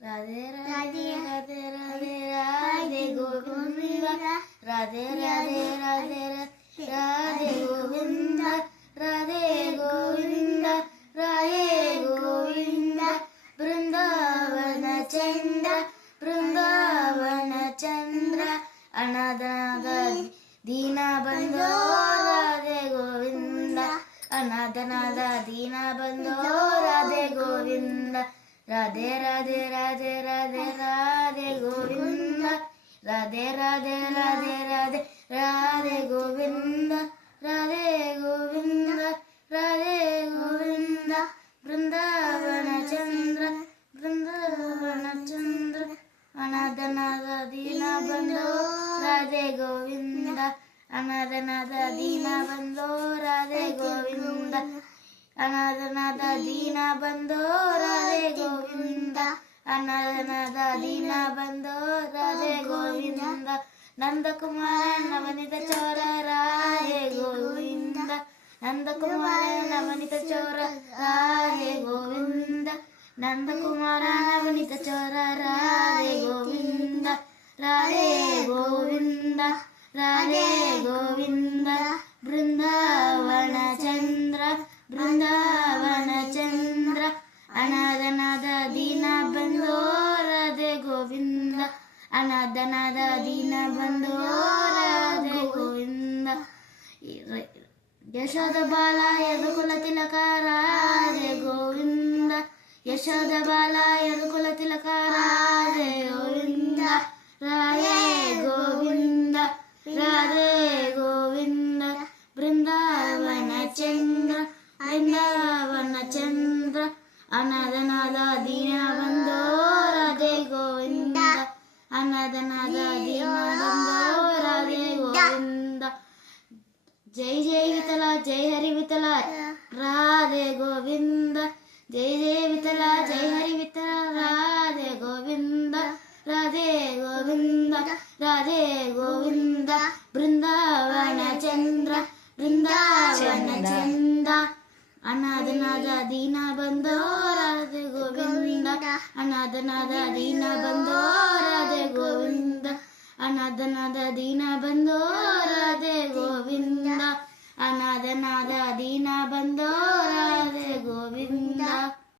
राधे राधे राधे राधे राधे गोविंद राधे राधे राधे राधे गोविंद राधे गोविंद राधे गोविंद बृंदावन चंद्र अनाथ दीन बंधो राधे गोविंद अनाथनाथ दीन बंधो राधे गोविंद राधे राधे राधे राधे राधे गोविंद राधे राधे राधे राधे राधे गोविंद राधे गोविंद राधे गोविंद बृंदावन चंद्र अनाथनाथ दीन बंधो राधे गोविंद अनाथनाथ दीन बंधो राधे गोविंद अनाथनाथ दीन बंधो राधे गोविंद अनाथनाथ दीन बंधो राधे गोविंद नंदकुमार नवनीत चोर राधे गोविंद नंदकुमार नवनीत चोर राधे गोविंद नंदकुमार नवनीत चोर राधे गोविंद राधे गोविंद राधे गोविंद बृंदावन चंद्र अनाथनाथ दीन बंधो राधे गोविंद अनाथनाथ दीन बंधो राधे गोविंद यशोद बाला यदुकुल तिलक राधे गोविंद यशोद बाला यदुकुल तिलक राधे गोविंद राधे गोविंद राधे गोविंद बृंदावन चंद्र अनाथनाथ दीन बंधो राधे गोविंद अनाथनाथ दीन बंधो राधे गोविंद जय जय विठला जय हरि विठला राधे गोविंद जय जय विठला जय हरि विठला राधे गोविंद राधे गोविंद राधे गोविंद बृंदावन चंद्र अनाथनाथ दीन बंधो राधे गोविंद अनाथनाथ दीन बंधो राधे गोविंद अनाथनाथ दीन बंधो राधे गोविंद अनाथनाथ दीन बंधो राधे गोविंद।